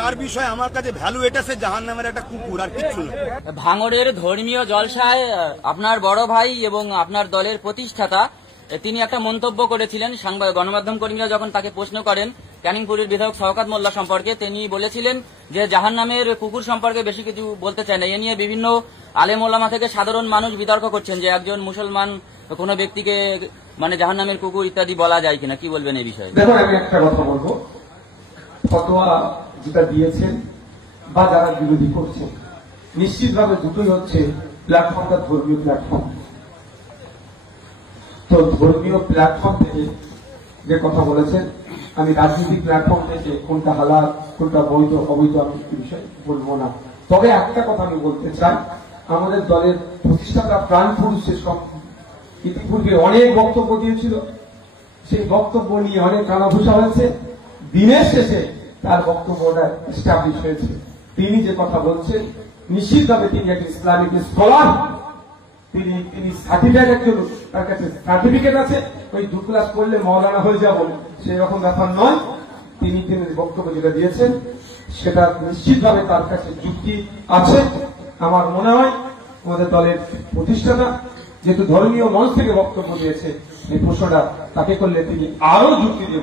তার বিষয়ে আমার কাছে ভ্যালু এটা সে জাহান্নামের একটা কুকুর, আর কিচ্ছু না। ভাঙড়ের ধর্মীয় জলসায় আপনার বড় ভাই এবং আপনার দলের প্রতিষ্ঠাতা তিনি একটা মন্তব্য করেছিলেন। গণমাধ্যম কর্মীরা যখন তাকে প্রশ্ন করেন ক্যানিংপুরের বিধায়ক শওকত মোল্লা সম্পর্কে, তিনি বলেছিলেন যে জাহান্নামের কুকুর সম্পর্কে বেশি কিছু বলতে চায় না। এ নিয়ে বিভিন্ন আলেম ওলামা থেকে সাধারণ মানুষ বিতর্ক করছেন যে একজন মুসলমান কোন ব্যক্তিকে মানে জাহান্নামের কুকুর ইত্যাদি বলা যায় কিনা, কি বলবেন এই বিষয়ে? দেখুন, আমি একটা কথা বলবো, ফতোয়া যেটা দিয়েছেন বা যারা বিরোধী করছেন, নিশ্চিতভাবে দুটোই হচ্ছে প্ল্যাটফর্মটা ধর্মীয় প্ল্যাটফর্ম। তো ধর্মীয় প্ল্যাটফর্ম থেকে যে কথা বলেছেন, আমি রাজনৈতিক প্ল্যাটফর্ম থেকে কোনটা হালাল কোনটা বৈধ অবৈধ আমি এই বিষয়ে বলবো না। তবে একটা কথা আমি বলতে চাই, আমাদের দলের প্রতিষ্ঠাতা প্রাণ পুরুষের ইতিপূর্বে অনেক বক্তব্য দিয়েছিল, সেই বক্তব্য নিয়ে অনেক কানাঘুষা হয়েছে। দিনের শেষে তার বক্তব্যটা এস্টাবলিশ হয়েছে। তিনি যে কথা বলছেন নিশ্চিতভাবে তিনি একজন ইসলামিক স্কলার, তিনি সার্টিফিকেট, একজন তার কাছে সার্টিফিকেট আছে, ওই 2 ক্লাস পড়লে মওলানা হয়ে যাব সেই রকম ব্যাপার নয়। তিনি বক্তব্য যেটা দিয়েছেন সেটা নিশ্চিতভাবে তার কাছে যুক্তি আছে। আমার মনে হয় আমাদের দলের প্রতিষ্ঠাতা যেহেতু ধর্মীয় মঞ্চ থেকে বক্তব্য দিয়েছে, এই প্রশ্নটা তাকে করলে তিনি আরো যুক্তি দিয়ে